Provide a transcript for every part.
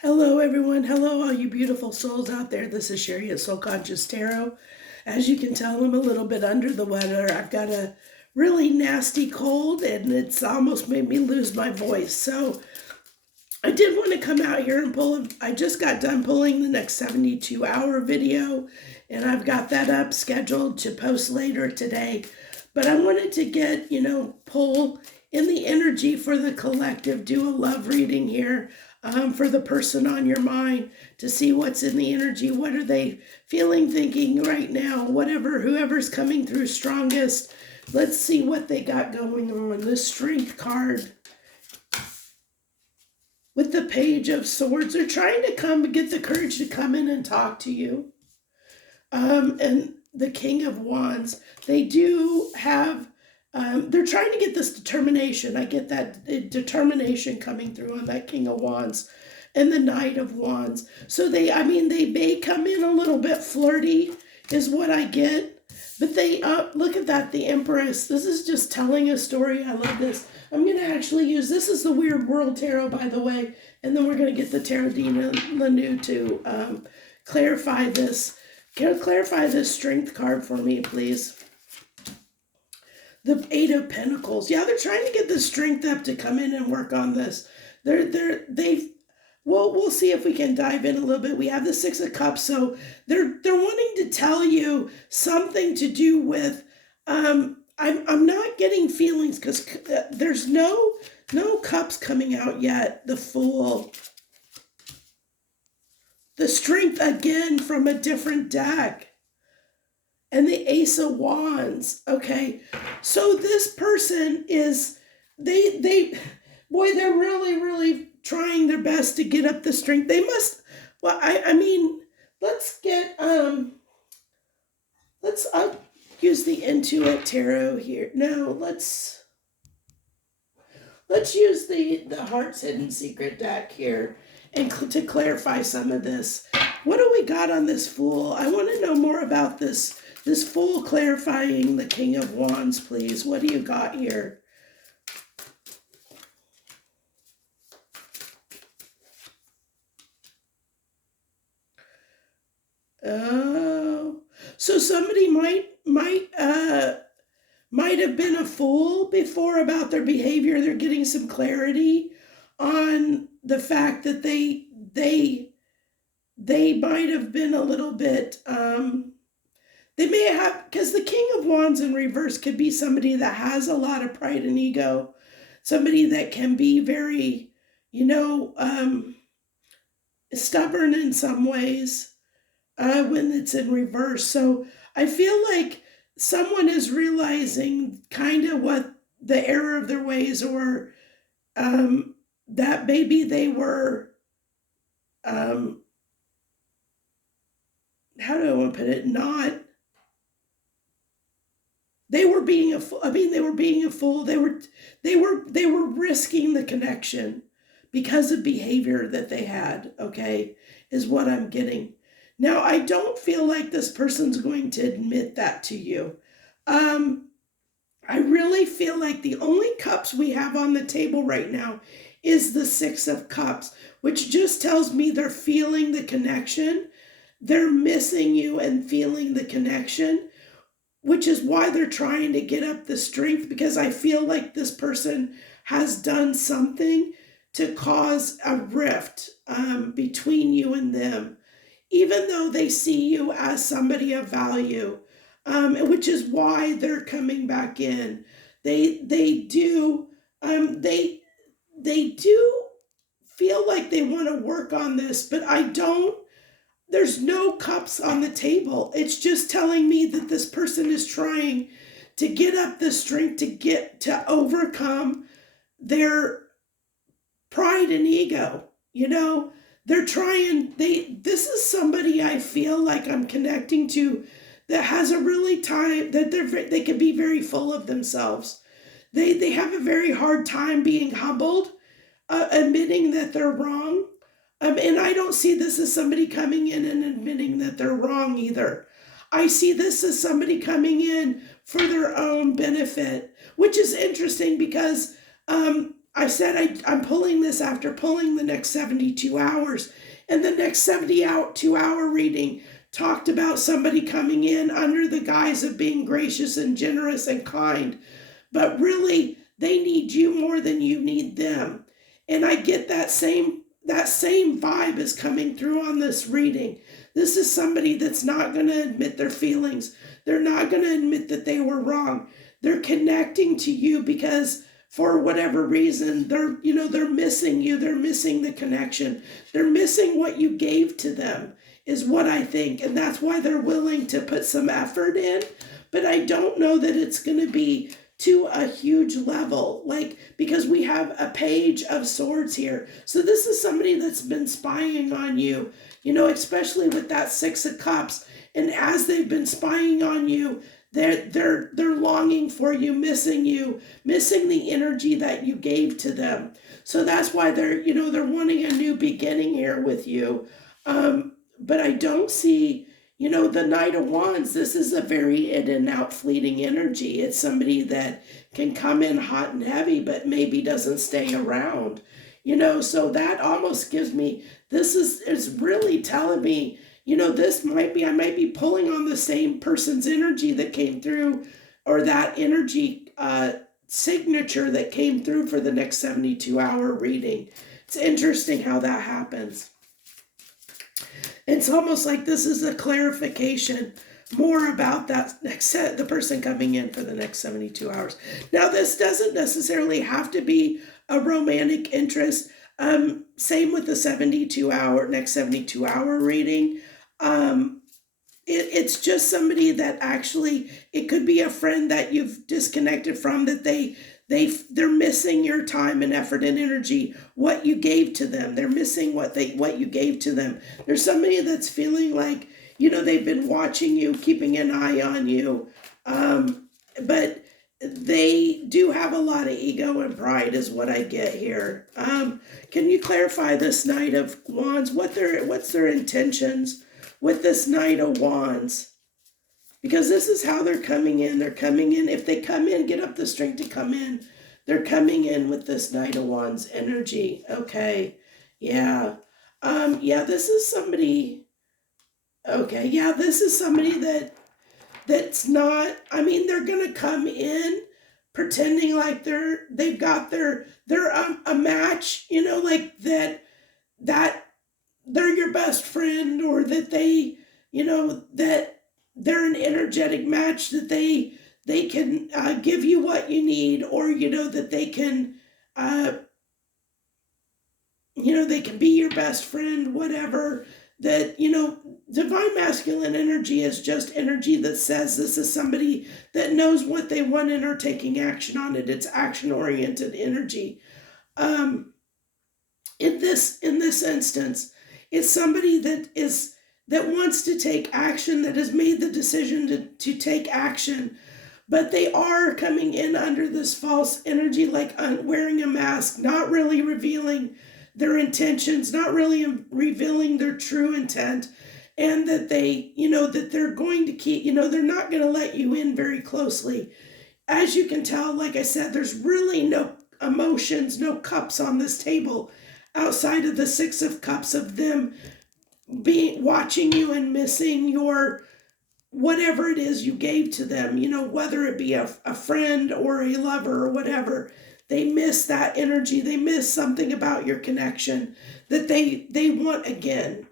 Hello, everyone. Hello, all you beautiful souls out there. This is Sherry at Soul Conscious Tarot. As you can tell, I'm a little bit under the weather. I've got a really nasty cold, and it's almost made me lose my voice. So I did want to come out here and I just got done pulling the next 72-hour video, and I've got that up scheduled to post later today. But I wanted to get, pull in the energy for the collective, do a love reading here for the person on your mind to see what's in the energy. What are they feeling, thinking right now? Whoever's coming through strongest. Let's see what they got going on. The Strength card with the Page of Swords. They're trying to get the courage to come in and talk to you. And the King of Wands. They do have, they're trying to get this determination. I get that determination coming through on that King of Wands and the Knight of Wands. So they may come in a little bit flirty is what I get. But they, look at that, the Empress. This is just telling a story. I love this. I'm going to actually use, this is the Weird World Tarot, by the way. And then we're going to get the Tarot de Lanu to clarify this. Can you clarify this Strength card for me, please? The Eight of Pentacles. Yeah, they're trying to get the strength up to come in and work on this. We'll see if we can dive in a little bit. We have the Six of Cups, so they're wanting to tell you something to do with. I'm not getting feelings because there's no cups coming out yet. The Fool. The Strength again from a different deck. And the Ace of Wands. Okay. So this person is, they're really, really trying their best to get up the strength. They must, well, let's get, I'll use the Intuit Tarot here. No, let's use the Heart's Hidden Secret deck here. And to clarify some of this, what do we got on this Fool? I want to know more about this Fool clarifying the King of Wands, please. What do you got here? Oh, so somebody might have been a fool before about their behavior. They're getting some clarity on the fact that they might have been a little bit, they may have, because the King of Wands in reverse could be somebody that has a lot of pride and ego, somebody that can be very, stubborn in some ways when it's in reverse. So I feel like someone is realizing kind of what the error of their ways, or that maybe they were, how do I want to put it? They were being a fool. They were being a fool. They were risking the connection because of behavior that they had, okay, is what I'm getting. Now, I don't feel like this person's going to admit that to you. I really feel like the only cups we have on the table right now is the Six of Cups, which just tells me they're feeling the connection. They're missing you and feeling the connection, which is why they're trying to get up the strength, because I feel like this person has done something to cause a rift between you and them, even though they see you as somebody of value, which is why they're coming back in. They do feel like they want to work on this, but there's no cups on the table. It's just telling me that this person is trying to get up the strength to overcome their pride and ego. They're trying, this is somebody I feel like I'm connecting to that has a really time that they can be very full of themselves. They have a very hard time being humbled, admitting that they're wrong. And I don't see this as somebody coming in and admitting that they're wrong either. I see this as somebody coming in for their own benefit, which is interesting because I said I'm pulling this after pulling the next 72 hours. And the next 72-hour reading talked about somebody coming in under the guise of being gracious and generous and kind. But really, they need you more than you need them. And I get that same vibe is coming through on this reading. This is somebody that's not going to admit their feelings. They're not going to admit that they were wrong. They're connecting to you because for whatever reason, they're missing you. They're missing the connection. They're missing what you gave to them is what I think. And that's why they're willing to put some effort in. But I don't know that it's going to be to a huge level, like, because we have a page of swords here. So this is somebody that's been spying on you, especially with that 6 of cups. And as they've been spying on you, they're longing for you, missing the energy that you gave to them. So that's why they're wanting a new beginning here with you. But I don't see, the Knight of Wands. This is a very in and out fleeting energy. It's somebody that can come in hot and heavy, but maybe doesn't stay around. So that almost gives me, this is really telling me, I might be pulling on the same person's energy that came through, or that energy signature that came through for the next 72-hour reading. It's interesting how that happens. It's almost like this is a clarification more about the person coming in for the next 72 hours. Now, this doesn't necessarily have to be a romantic interest. Same with the next 72-hour reading. It's just somebody that actually, it could be a friend that you've disconnected from, that they're missing your time and effort and energy, what you gave to them. They're missing what you gave to them. There's somebody that's feeling like, they've been watching you, keeping an eye on you. But they do have a lot of ego and pride is what I get here. Can you clarify this Knight of Wands? What's their intentions with this Knight of Wands? Because this is how they're coming in. They're coming in. If they come in, get up the strength to come in. They're coming in with this Knight of Wands energy. Okay. Yeah. This is somebody. Okay. Yeah, this is somebody that's not, they're going to come in pretending like they've got they're a match, like that they're your best friend, or that that they're an energetic match, that they can give you what you need, or that they can they can be your best friend, whatever. That divine masculine energy is just energy that says this is somebody that knows what they want and are taking action on it. It's action oriented energy. In this instance, it's somebody that wants to take action, that has made the decision to take action, but they are coming in under this false energy, like wearing a mask, not really revealing their intentions, not really revealing their true intent, and that that they're going to keep, they're not going to let you in very closely. As you can tell, like I said, there's really no emotions, no cups on this table outside of the 6 of cups of them watching you and missing your whatever it is you gave to them, whether it be a friend or a lover or whatever. They miss that energy. They miss something about your connection that they want again,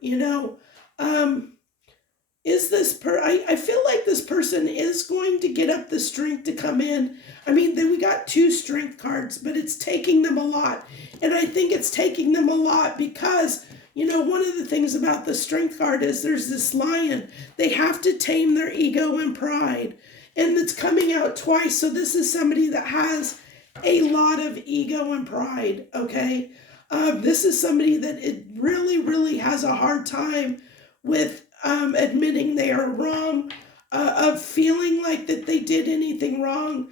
Is this I feel like this person is going to get up the strength to come in. Then we got 2 strength cards, but it's taking them a lot. And I think it's taking them a lot because, one of the things about the strength card is there's this lion. They have to tame their ego and pride. And it's coming out twice. So this is somebody that has a lot of ego and pride, okay? This is somebody that it really, really has a hard time with admitting they are wrong, of feeling like that they did anything wrong.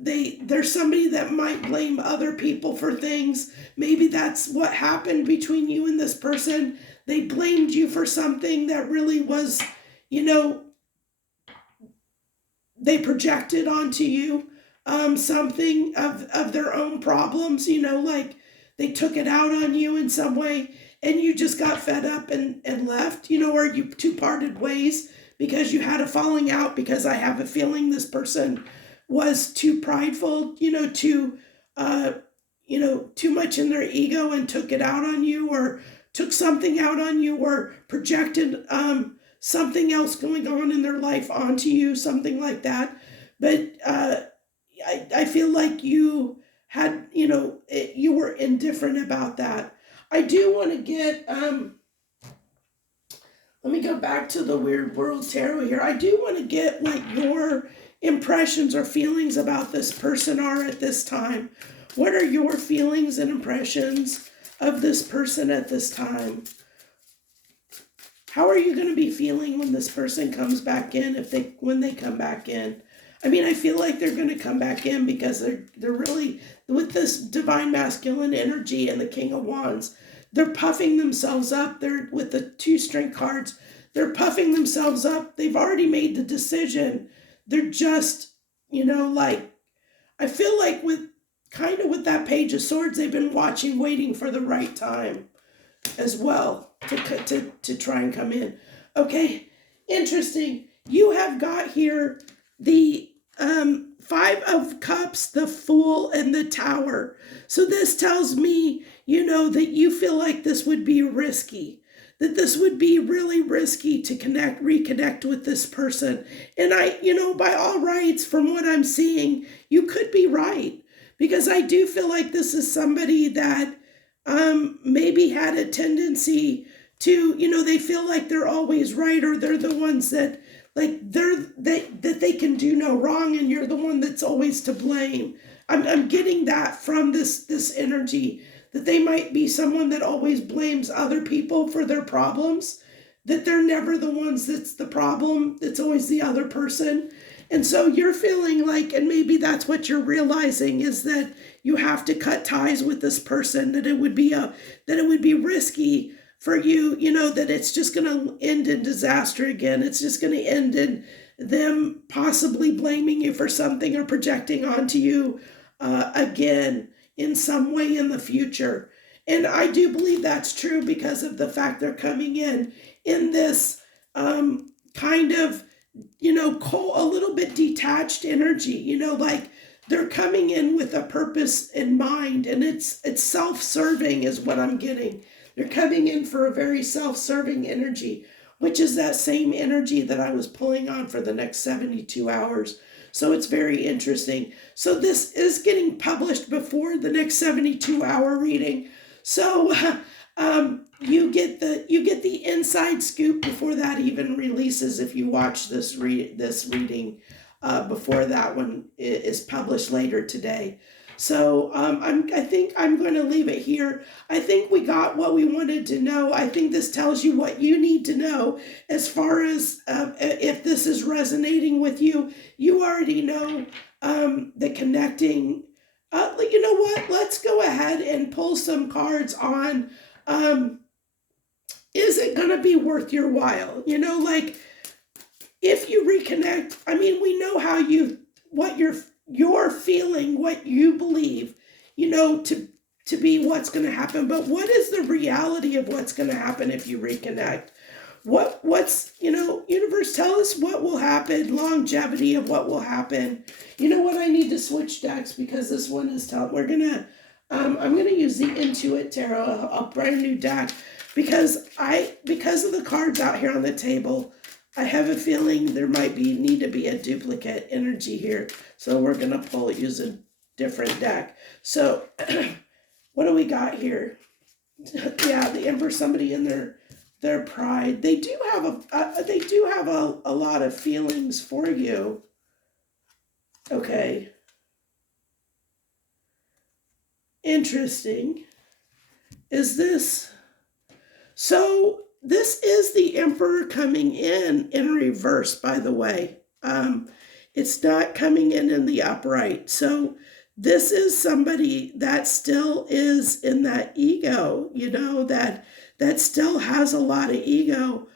There's somebody that might blame other people for things. Maybe that's what happened between you and this person. They blamed you for something that really was, they projected onto you. something of their own problems, like they took it out on you in some way and you just got fed up and left, or you two parted ways because you had a falling out, because I have a feeling this person was too prideful, uh, too much in their ego and took it out on you, or took something out on you, or projected something else going on in their life onto you, something like that. But I feel like you had, you were indifferent about that. I do want to get, let me go back to the Weird World Tarot here. I do want to get what your impressions or feelings about this person are at this time. What are your feelings and impressions of this person at this time? How are you going to be feeling when this person comes back in, when they come back in? I mean, I feel like they're going to come back in because they're really, with this divine masculine energy and the King of Wands, they're puffing themselves up. They're with the two strength cards. They're puffing themselves up. They've already made the decision. They're just, like, I feel like with that Page of Swords, they've been watching, waiting for the right time as well to try and come in. Okay, interesting. You have got here the Five of Cups, the Fool, and the Tower. So this tells me, that you feel like this would be risky, that this would be really risky to reconnect with this person. And by all rights, from what I'm seeing, you could be right, because I do feel like this is somebody that maybe had a tendency to, they feel like they're always right, or they're the ones that, like, that they can do no wrong, and you're the one that's always to blame. I'm getting that from this energy, that they might be someone that always blames other people for their problems, that they're never the ones that's the problem, it's always the other person. And so you're feeling like, and maybe that's what you're realizing, is that you have to cut ties with this person, that it would be risky for you, that it's just going to end in disaster again. It's just going to end in them possibly blaming you for something, or projecting onto you again in some way in the future. And I do believe that's true, because of the fact they're coming in this kind of, a little bit detached energy, like they're coming in with a purpose in mind, and it's self-serving is what I'm getting. They're coming in for a very self-serving energy, which is that same energy that I was pulling on for the next 72 hours. So it's very interesting. So this is getting published before the next 72-hour reading. So you get the inside scoop before that even releases, if you watch this reading before that one is published later today. So I think I'm going to leave it here. I think we got what we wanted to know. I think this tells you what you need to know as far as if this is resonating with you. You already know the connecting. You know what? Let's go ahead and pull some cards on. Is it going to be worth your while? Like, if you reconnect, I mean, we know what you're feeling, what you believe, to be what's going to happen. But what is the reality of what's going to happen if you reconnect? What's, universe, tell us what will happen, longevity of what will happen. You know what? I need to switch decks, because this one is I'm going to use the Intuit Tarot, a brand new deck, because of the cards out here on the table, I have a feeling there might need to be a duplicate energy here. So we're going to use a different deck. So what do we got here? Yeah, the Emperor, somebody in their pride. They do have a lot of feelings for you. Okay. Interesting. Is this... So this is the Emperor coming in reverse, by the way. It's not coming in the upright. So this is somebody that still is in that ego, that still has a lot of ego.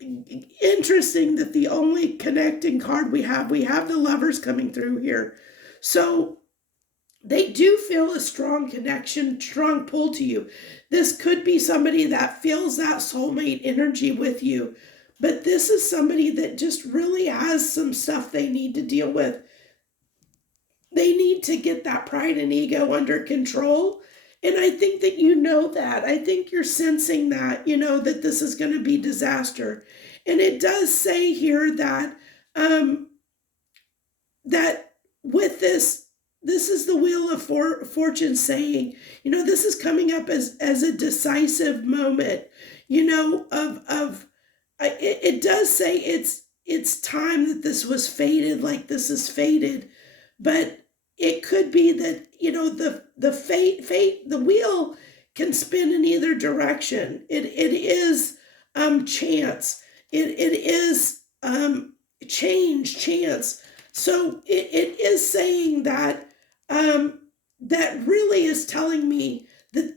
interesting that the only connecting card we have the Lovers coming through here. So they do feel a strong connection, strong pull to you. This could be somebody that feels that soulmate energy with you, but this is somebody that just really has some stuff they need to deal with. They need to get that pride and ego under control. And I think that you know that. I think you're sensing that, that this is going to be disaster. And it does say here that that with this is the wheel of fortune saying, this is coming up as a decisive moment, it does say it's time that this was fated, like this is fated, but it could be that the fate the wheel can spin in either direction. It is chance. It is chance. So it is saying that that really is telling me that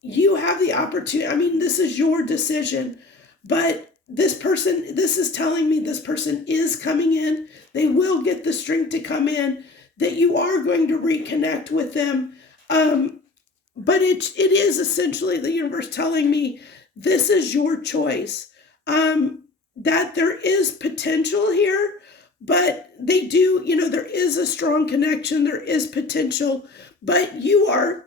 you have the opportunity. I mean, this is your decision, but this is telling me this person is coming in. They will get the strength to come in, that you are going to reconnect with them. But it is essentially the universe telling me this is your choice. That there is potential here, but they do, there is a strong connection, there is potential, but you are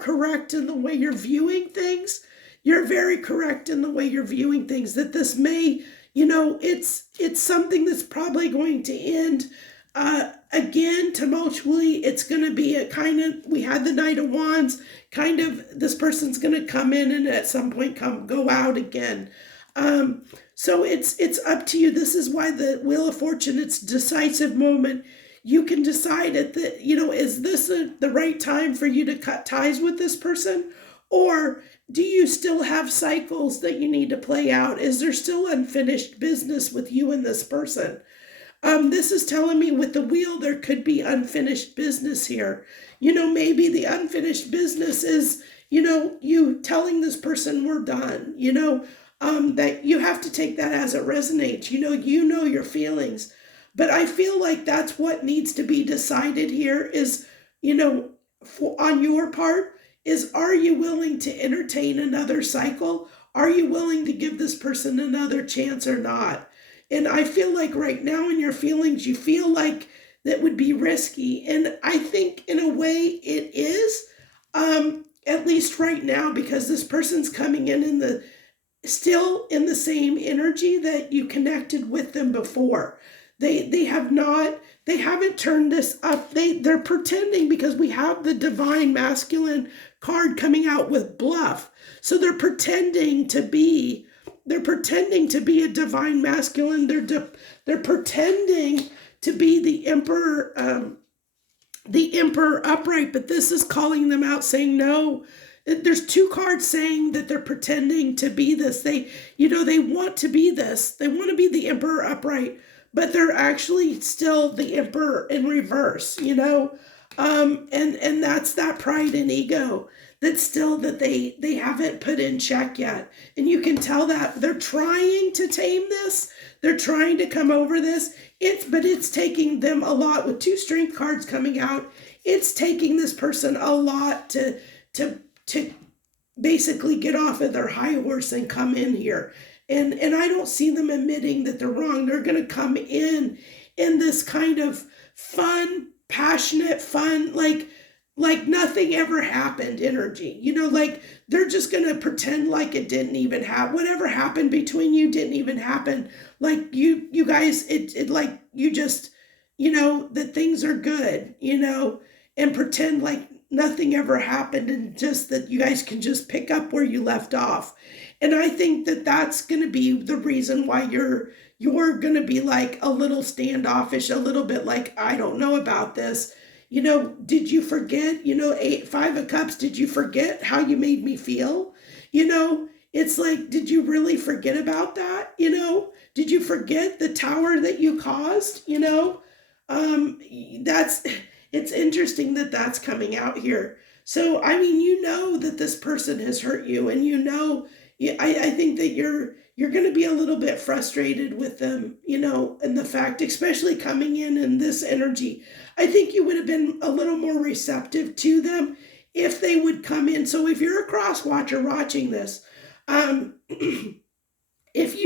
correct in the way you're viewing things. You're very correct in the way you're viewing things, that this may, it's something that's probably going to end again tumultuously. It's going to be a kind of, we had the Knight of Wands, kind of, this person's going to come in and at some point go out again. So it's up to you. This is why the Wheel of Fortune, it's a decisive moment. You can decide is this the right time for you to cut ties with this person? Or do you still have cycles that you need to play out? Is there still unfinished business with you and this person? This is telling me with the wheel, there could be unfinished business here. Maybe the unfinished business is, you telling this person we're done, that you have to take that as it resonates. You know your feelings. But I feel like that's what needs to be decided here is, on your part, is are you willing to entertain another cycle? Are you willing to give this person another chance or not? And I feel like right now in your feelings, you feel like that would be risky. And I think in a way it is, at least right now, because this person's coming in still in the same energy that you connected with them before. They haven't turned this up. They're pretending, because we have the divine masculine card coming out with bluff. So they're pretending to be a divine masculine. They're pretending to be the emperor upright, but this is calling them out, saying no. There's two cards saying that they're pretending to be this. They want to be this. They want to be the emperor upright, but they're actually still the emperor in reverse, and that's that pride and ego that's still that they haven't put in check yet. And you can tell that they're trying to tame this. They're trying to come over this. But it's taking them a lot with two strength cards coming out. It's taking this person a lot to basically get off of their high horse and come in here. And I don't see them admitting that they're wrong. They're going to come in this kind of fun, passionate, fun, like nothing ever happened energy. Like they're just going to pretend like it didn't even happen. Whatever happened between you didn't even happen. Like you guys, it like you just, that things are good, and pretend like nothing ever happened, and just that you guys can just pick up where you left off. And I think that that's going to be the reason why you're going to be like a little standoffish, a little bit like, I don't know about this. Did you forget, 5 of Cups, did you forget how you made me feel? It's like, did you really forget about that? Did you forget the tower that you caused? It's interesting that that's coming out here. So, I mean, that this person has hurt you, and yeah, I think that you're going to be a little bit frustrated with them, and the fact, especially coming in this energy. I think you would have been a little more receptive to them if they would come in. So if you're a cross watcher watching this, um, if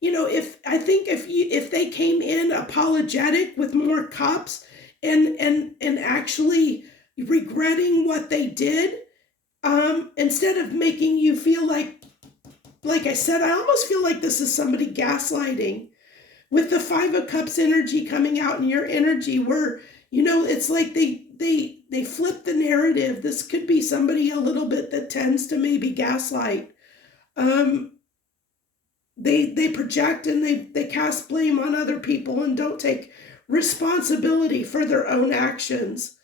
if I think if they came in apologetic with more cups and actually regretting what they did, instead of making you feel like I said, I almost feel like this is somebody gaslighting with the Five of Cups energy coming out in your energy, where it's like they flip the narrative. This could be somebody a little bit that tends to maybe gaslight. Um, they project and they cast blame on other people and don't take responsibility for their own actions.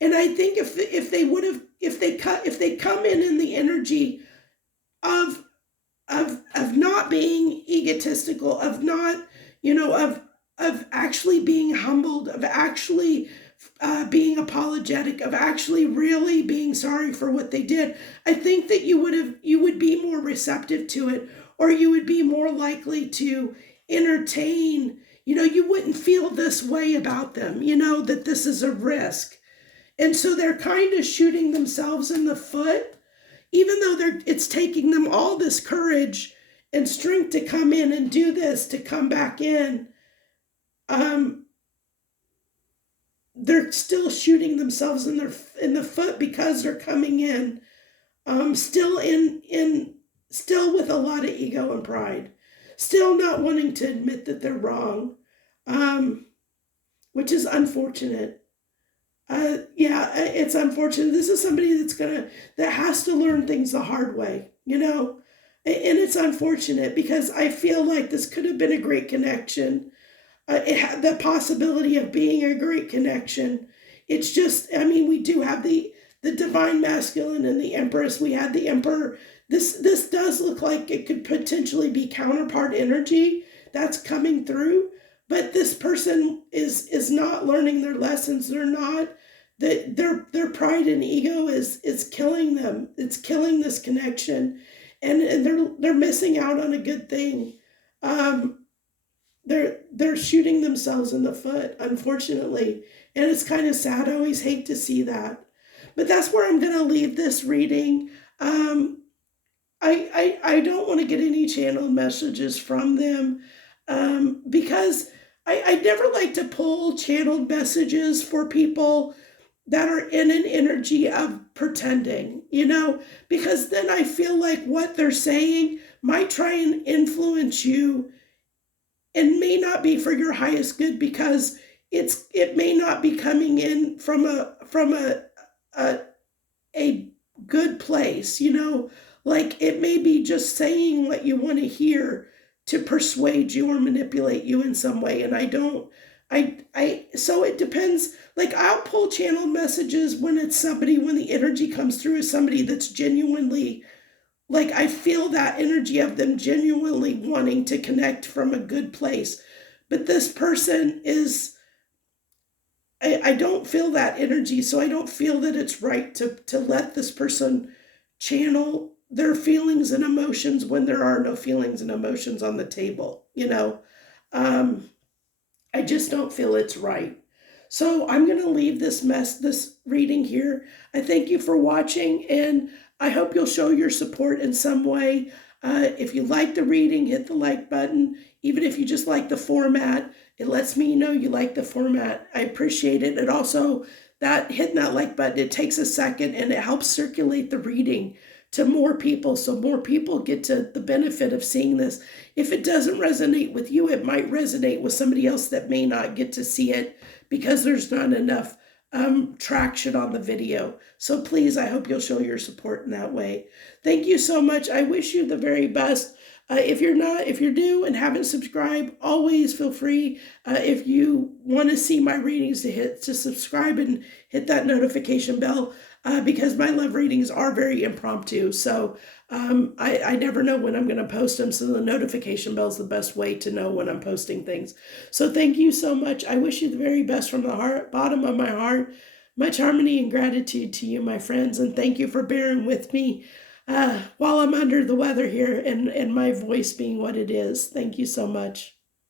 And I think if they would have if they come in the energy of not being egotistical, of not, of actually being humbled, of actually being apologetic, of actually really being sorry for what they did, I think that you would be more receptive to it, or you would be more likely to entertain. You wouldn't feel this way about them. That this is a risk, and so they're kind of shooting themselves in the foot, even though it's taking them all this courage and strength to come in and do this, to come back in. They're still shooting themselves in the foot, because they're coming in, still still with a lot of ego and pride, still not wanting to admit that they're wrong, which is unfortunate. Yeah, it's unfortunate. This is somebody that has to learn things the hard way, and it's unfortunate, because I feel like this could have been a great connection. It had the possibility of being a great connection. It's just, I mean, we do have the divine masculine and the empress. We had the emperor. This does look like it could potentially be counterpart energy that's coming through, but this person is not learning their lessons. They're not. Their pride and ego is killing them. It's killing this connection, and they're missing out on a good thing. They're shooting themselves in the foot, unfortunately, and it's kind of sad. I always hate to see that, but that's where I'm going to leave this reading. I don't want to get any channeled messages from them, because I never like to pull channeled messages for people that are in an energy of pretending, because then I feel like what they're saying might try and influence you, and may not be for your highest good, because it may not be coming in from a good place, like it may be just saying what you want to hear to persuade you or manipulate you in some way. And I don't, so it depends. Like, I'll pull channeled messages when the energy comes through as somebody that's genuinely, like, I feel that energy of them genuinely wanting to connect from a good place. But this person is, I don't feel that energy, so I don't feel that it's right to let this person channel their feelings and emotions when there are no feelings and emotions on the table. I just don't feel it's right. So I'm going to leave this reading here. I thank you for watching, and I hope you'll show your support in some way. If you like the reading, hit the like button. Even if you just like the format, it lets me know you like the format. I appreciate it. And also, hitting that like button, it takes a second, and it helps circulate the reading to more people, so more people get to the benefit of seeing this. If it doesn't resonate with you, it might resonate with somebody else that may not get to see it, because there's not enough traction on the video. So please, I hope you'll show your support in that way. Thank you so much. I wish you the very best. If you're new and haven't subscribed, always feel free, if you want to see my readings, to subscribe and hit that notification bell, because my love readings are very impromptu. So I never know when I'm going to post them. So the notification bell is the best way to know when I'm posting things. So thank you so much. I wish you the very best from the bottom of my heart. Much harmony and gratitude to you, my friends. And thank you for bearing with me. while I'm under the weather here and my voice being what it is. Thank you so much.